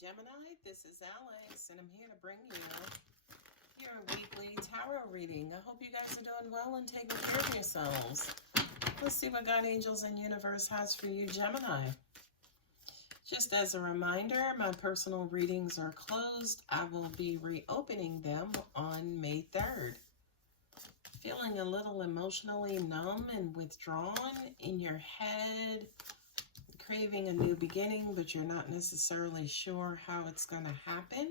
Gemini, this is Alex, and I'm here to bring you your weekly tarot reading. I hope you guys are doing well and taking care of yourselves. Let's see what God, angels, and universe has for you, Gemini. Just as a reminder, my personal readings are closed. I will be reopening them on May 3rd. Feeling a little emotionally numb and withdrawn in your head, craving a new beginning, but you're not necessarily sure how it's going to happen.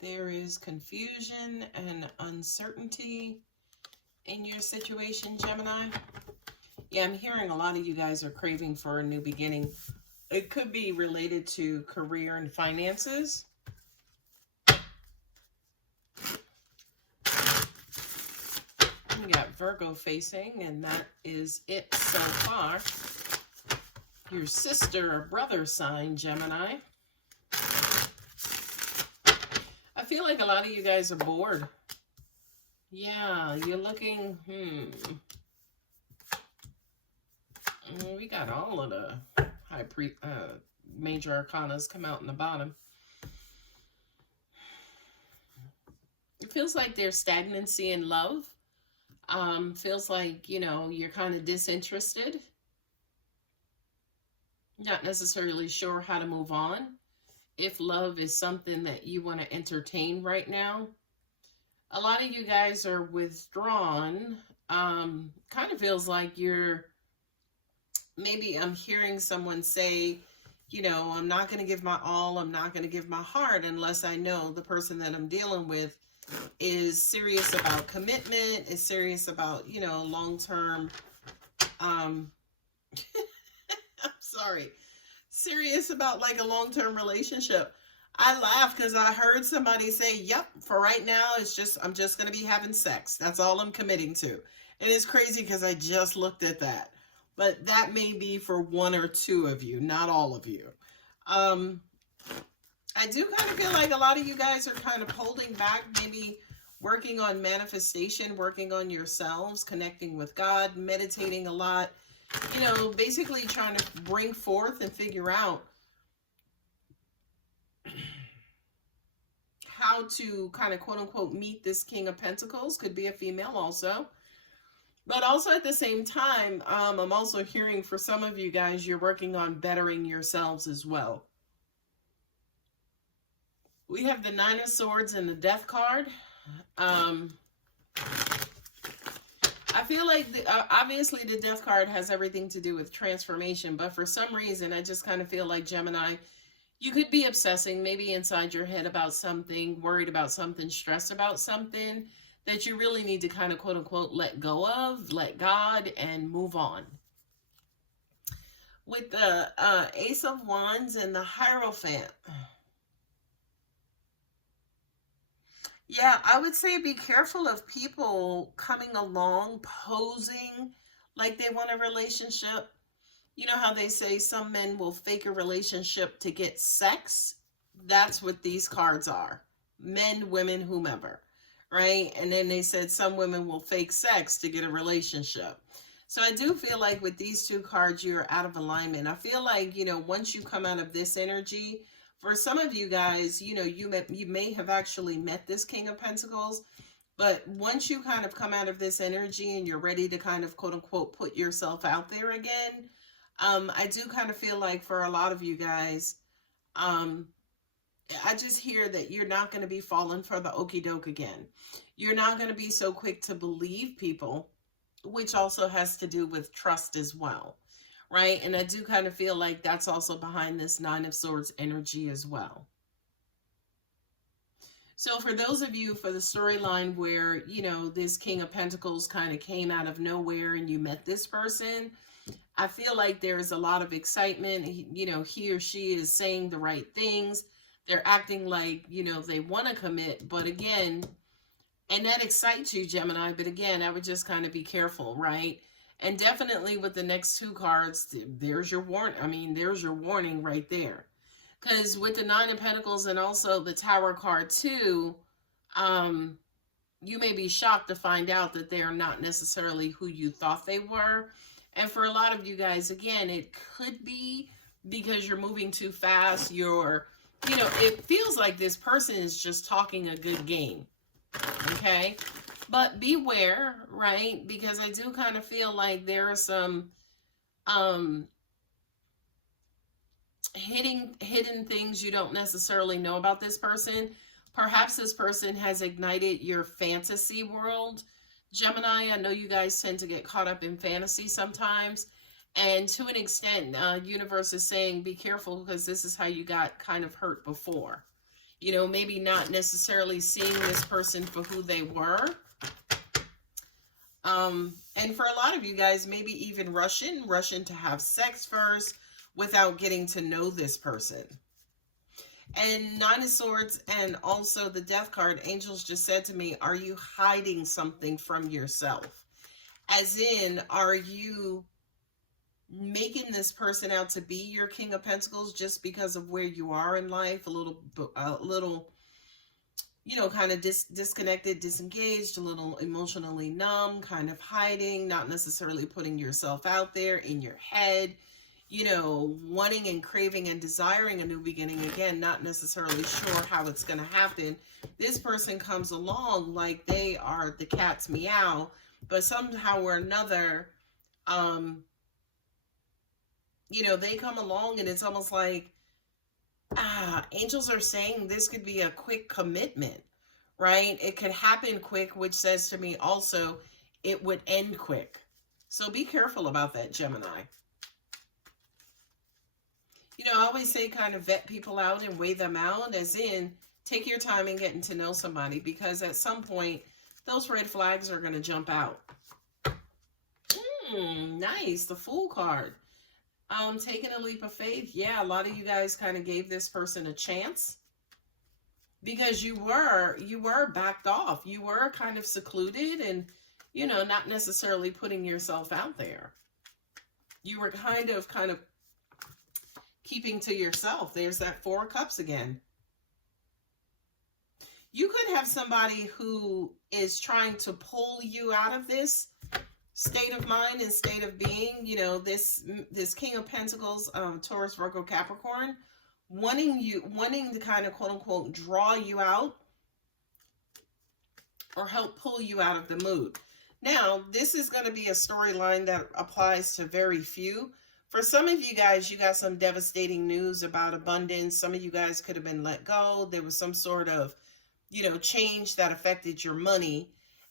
There is confusion and uncertainty in your situation, Gemini. Yeah, I'm hearing a lot of you guys are craving for a new beginning. It could be related to career and finances. We got Virgo facing, and that is it so far. Your sister or brother sign, Gemini. I feel like a lot of you guys are bored. Yeah, you're looking, we got all of the major arcanas come out in the bottom. It feels like there's stagnancy in love. Feels like, you know, you're kind of disinterested. Not necessarily sure how to move on. If love is something that you want to entertain right now. A lot of you guys are withdrawn. Kind of feels like you're, maybe I'm hearing someone say, you know, I'm not going to give my all. I'm not going to give my heart unless I know the person that I'm dealing with is serious about commitment, is serious about, you know, long-term, serious about like a long-term relationship. I laugh because I heard somebody say, yep, for right now, I'm just going to be having sex. That's all I'm committing to. And it's crazy because I just looked at that. But that may be for one or two of you, not all of you. I do kind of feel like a lot of you guys are kind of holding back, maybe working on manifestation, working on yourselves, connecting with God, meditating a lot. You know, basically trying to bring forth and figure out how to kind of quote unquote meet this King of Pentacles. Could be a female also. But also at the same time, I'm also hearing for some of you guys, you're working on bettering yourselves as well. We have the Nine of Swords and the Death card. I feel like, obviously, the Death card has everything to do with transformation, but for some reason, I just kind of feel like, Gemini, you could be obsessing maybe inside your head about something, worried about something, stressed about something that you really need to kind of, quote unquote, let go of, let God, and move on. With the Ace of Wands and the Hierophant. Yeah, I would say be careful of people coming along, posing like they want a relationship. You know how they say some men will fake a relationship to get sex? That's what these cards are. Men, women, whomever, right? And then they said some women will fake sex to get a relationship. So I do feel like with these two cards, you're out of alignment. I feel like, you know, once you come out of this energy, for some of you guys, you know, you may have actually met this King of Pentacles, but once you kind of come out of this energy and you're ready to kind of, quote unquote, put yourself out there again, I do kind of feel like for a lot of you guys, I just hear that you're not going to be falling for the okie doke again. You're not going to be so quick to believe people, which also has to do with trust as well. Right? And I do kind of feel like that's also behind this Nine of Swords energy as well. So for those of you, for the storyline where, you know, this King of Pentacles kind of came out of nowhere and you met this person, I feel like there's a lot of excitement. You know, he or she is saying the right things. They're acting like, you know, they want to commit. But again, and that excites you, Gemini. But again, I would just kind of be careful, right? And definitely with the next two cards, there's your warning. I mean, there's your warning right there. Because with the Nine of Pentacles and also the Tower card too, you may be shocked to find out that they are not necessarily who you thought they were. And for a lot of you guys, again, it could be because you're moving too fast. You're, it feels like this person is just talking a good game. Okay. But beware, right? Because I do kind of feel like there are some hidden things you don't necessarily know about this person. Perhaps this person has ignited your fantasy world. Gemini, I know you guys tend to get caught up in fantasy sometimes. And to an extent, universe is saying, be careful, because this is how you got kind of hurt before. Maybe not necessarily seeing this person for who they were. And for a lot of you guys, maybe even rushing to have sex first without getting to know this person. And Nine of Swords and also the Death card, angels just said to me, are you hiding something from yourself? As in, are you making this person out to be your King of Pentacles just because of where you are in life? A little, kind of disconnected, disengaged, a little emotionally numb, kind of hiding, not necessarily putting yourself out there in your head, wanting and craving and desiring a new beginning. Again, not necessarily sure how it's going to happen. This person comes along like they are the cat's meow, but somehow or another, they come along and it's almost like, angels are saying this could be a quick commitment, right? It could happen quick, which says to me also it would end quick. So be careful about that, Gemini. I always say kind of vet people out and weigh them out, as in take your time in getting to know somebody, because at some point those red flags are going to jump out. Nice. The Fool card. Taking a leap of faith. Yeah, a lot of you guys kind of gave this person a chance because you were backed off. You were kind of secluded and, not necessarily putting yourself out there. You were kind of keeping to yourself. There's that Four of Cups again. You could have somebody who is trying to pull you out of this state of mind and state of being, this King of Pentacles, Taurus, Virgo, Capricorn, wanting to kind of quote unquote draw you out or help pull you out of the mood. Now, this is going to be a storyline that applies to very few. For some of you guys, you got some devastating news about abundance. Some of you guys could have been let go. There was some sort of, change that affected your money.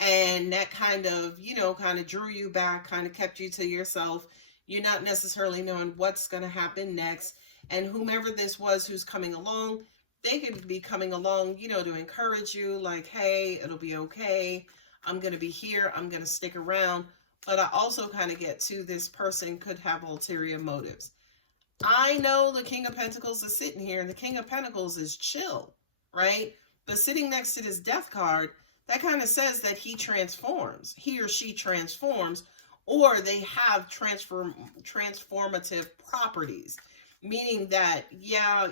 And that kind of drew you back, kind of kept you to yourself. You're not necessarily knowing what's going to happen next. And whomever this was who's coming along, they could be coming along, to encourage you, like, hey, it'll be okay. I'm going to be here. I'm going to stick around. But I also kind of get to this person could have ulterior motives. I know the King of Pentacles is sitting here, and the King of Pentacles is chill, right? But sitting next to this Death card, that kind of says that he transforms. He or she transforms, or they have transformative properties. Meaning that, yeah,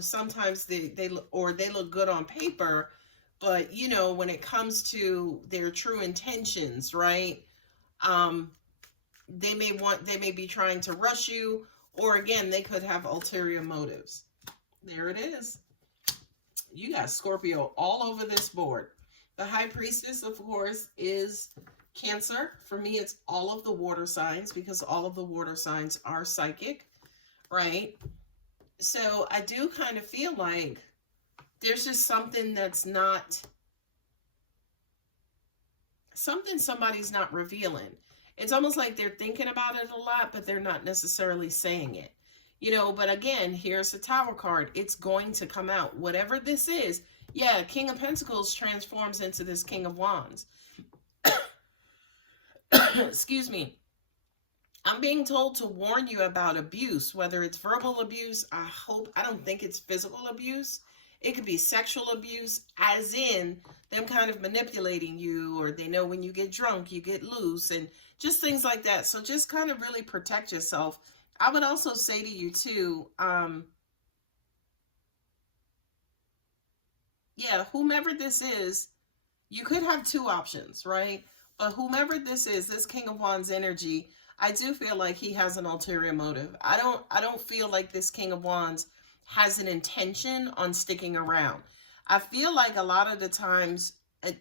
sometimes they look good on paper, but, when it comes to their true intentions, right? They may be trying to rush you, or again, they could have ulterior motives. There it is. You got Scorpio all over this board. The High Priestess, of course, is Cancer. For me, it's all of the water signs, because all of the water signs are psychic, right? So I do kind of feel like there's just something that's not, somebody's not revealing. It's almost like they're thinking about it a lot, but they're not necessarily saying it. But again, here's the Tower card. It's going to come out. Whatever this is, yeah, King of Pentacles transforms into this King of Wands. Excuse me. I'm being told to warn you about abuse, whether it's verbal abuse. I don't think it's physical abuse. It could be sexual abuse, as in them kind of manipulating you, or they know when you get drunk, you get loose, and just things like that. So just kind of really protect yourself. I would also say to you too, yeah, whomever this is, you could have two options, right? But whomever this is, this King of Wands energy, I do feel like he has an ulterior motive. I don't feel like this King of Wands has an intention on sticking around. I feel like a lot of the times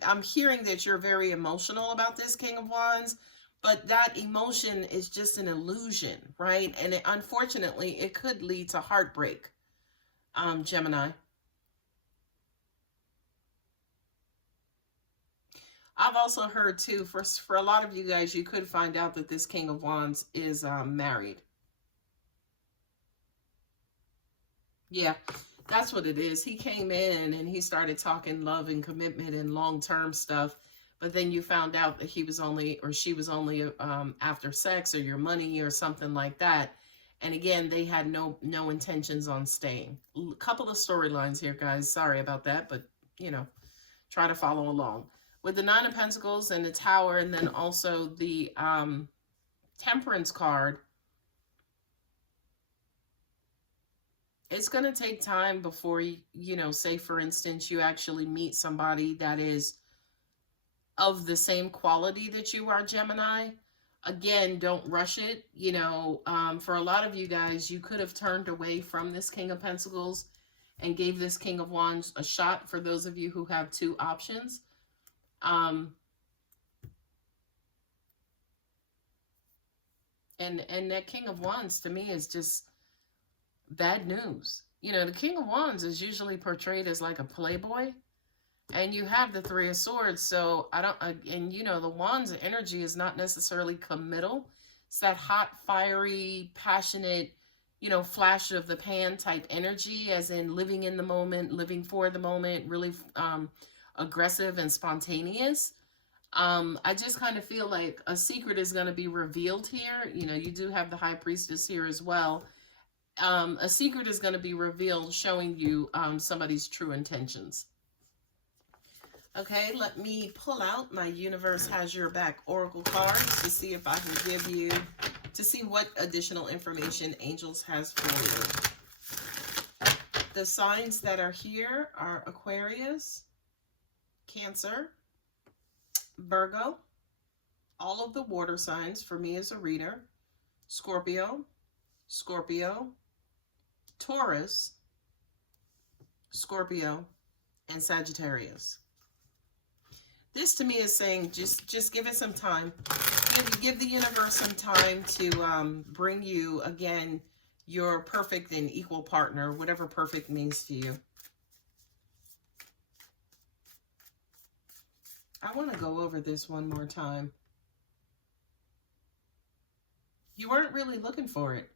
I'm hearing that you're very emotional about this King of Wands, but that emotion is just an illusion, right? And unfortunately, it could lead to heartbreak, Gemini. I've also heard too, for a lot of you guys, you could find out that this King of Wands is married. Yeah, that's what it is. He came in and he started talking love and commitment and long-term stuff, but then you found out that he was only, or she was only after sex or your money or something like that. And again, they had no intentions on staying. A couple of storylines here, guys. Sorry about that, but you know, try to follow along. With the Nine of Pentacles and the Tower, and then also the Temperance card, it's going to take time before you know, say for instance, you actually meet somebody that is of the same quality that you are, Gemini. Again, don't rush it. You know, for a lot of you guys, you could have turned away from this King of Pentacles and gave this King of Wands a shot, for those of you who have two options. And that King of Wands to me is just bad news. You know, the King of Wands is usually portrayed as like a playboy, and you have the Three of Swords. So I don't, and you know, the Wands energy is not necessarily committal. It's that hot, fiery, passionate, you know, flash of the pan type energy, as in living in the moment, living for the moment, really aggressive and spontaneous. I just kind of feel like a secret is going to be revealed here. You know, you do have the High Priestess here as well. A secret is going to be revealed, showing you somebody's true intentions. Okay, let me pull out my Universe Has Your Back Oracle cards to see if I can give you, to see what additional information Angels has for you. The signs that are here are Aquarius, Cancer, Virgo, all of the water signs for me as a reader, Scorpio, Taurus, Scorpio, and Sagittarius. This to me is saying just give it some time. Give the universe some time to bring you, again, your perfect and equal partner, whatever perfect means to you. I want to go over this one more time. You weren't really looking for it.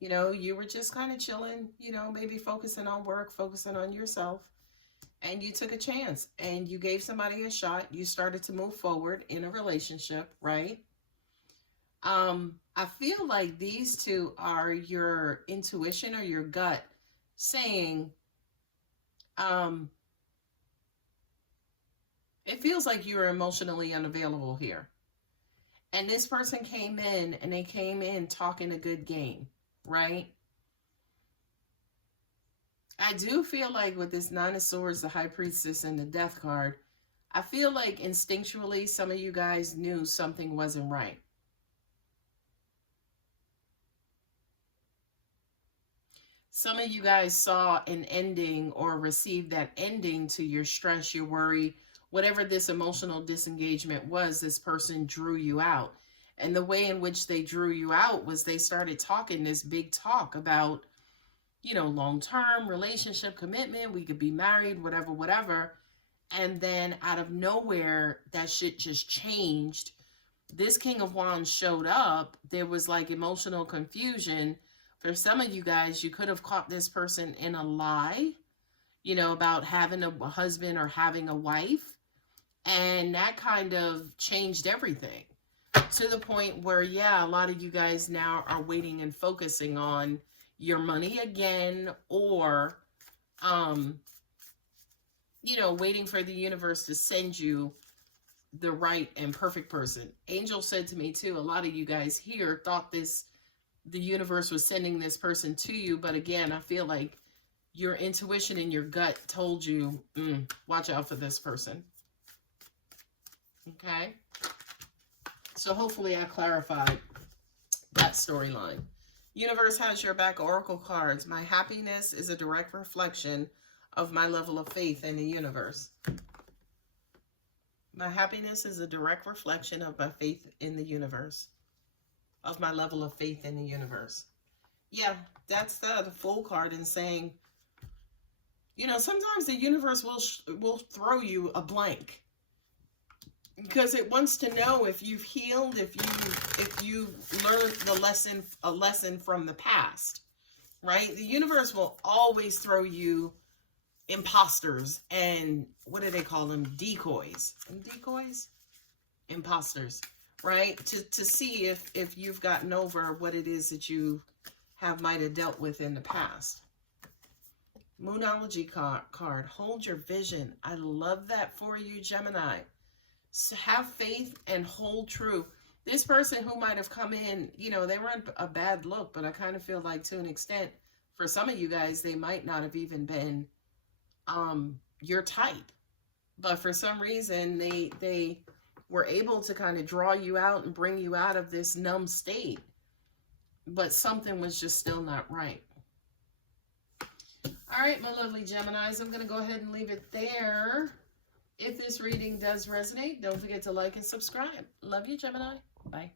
You know, you were just kind of chilling, you know, maybe focusing on work, focusing on yourself. And you took a chance and you gave somebody a shot. You started to move forward in a relationship, right? I feel like these two are your intuition or your gut saying, it feels like you were emotionally unavailable here. And this person came in and they came in talking a good game, right? I do feel like with this Nine of Swords, the High Priestess, and the Death card, I feel like instinctually some of you guys knew something wasn't right. Some of you guys saw an ending or received that ending to your stress, your worry, whatever this emotional disengagement was. This person drew you out. And the way in which they drew you out was they started talking this big talk about, you know, long-term relationship commitment. We could be married, whatever, whatever. And then out of nowhere, that shit just changed. This King of Wands showed up. There was like emotional confusion. For some of you guys, you could have caught this person in a lie, you know, about having a husband or having a wife. And that kind of changed everything to the point where, yeah, a lot of you guys now are waiting and focusing on your money again, or, you know, waiting for the universe to send you the right and perfect person. Angel said to me too, a lot of you guys here thought the universe was sending this person to you. But again, I feel like your intuition and your gut told you, watch out for this person. Okay. So hopefully I clarified that storyline. Universe has your back, oracle cards. My happiness is a direct reflection of my level of faith in the universe. My happiness is a direct reflection of my faith in the universe. Of my level of faith in the universe. Yeah, that's the Fool card and saying, you know, sometimes the universe will throw you a blank. Because it wants to know if you've healed, if you've learned a lesson from the past, right? The universe will always throw you imposters and what do they call them? Decoys. Decoys? Imposters, right? To see if you've gotten over what it is that you might have dealt with in the past. Moonology card. Hold your vision. I love that for you, Gemini. So have faith and hold true. This person who might have come in, you know, they weren't a bad look, but I kind of feel like to an extent, for some of you guys, they might not have even been your type. But for some reason, they were able to kind of draw you out and bring you out of this numb state. But something was just still not right. All right, my lovely Geminis, I'm going to go ahead and leave it there. If this reading does resonate, don't forget to like and subscribe. Love you, Gemini. Bye.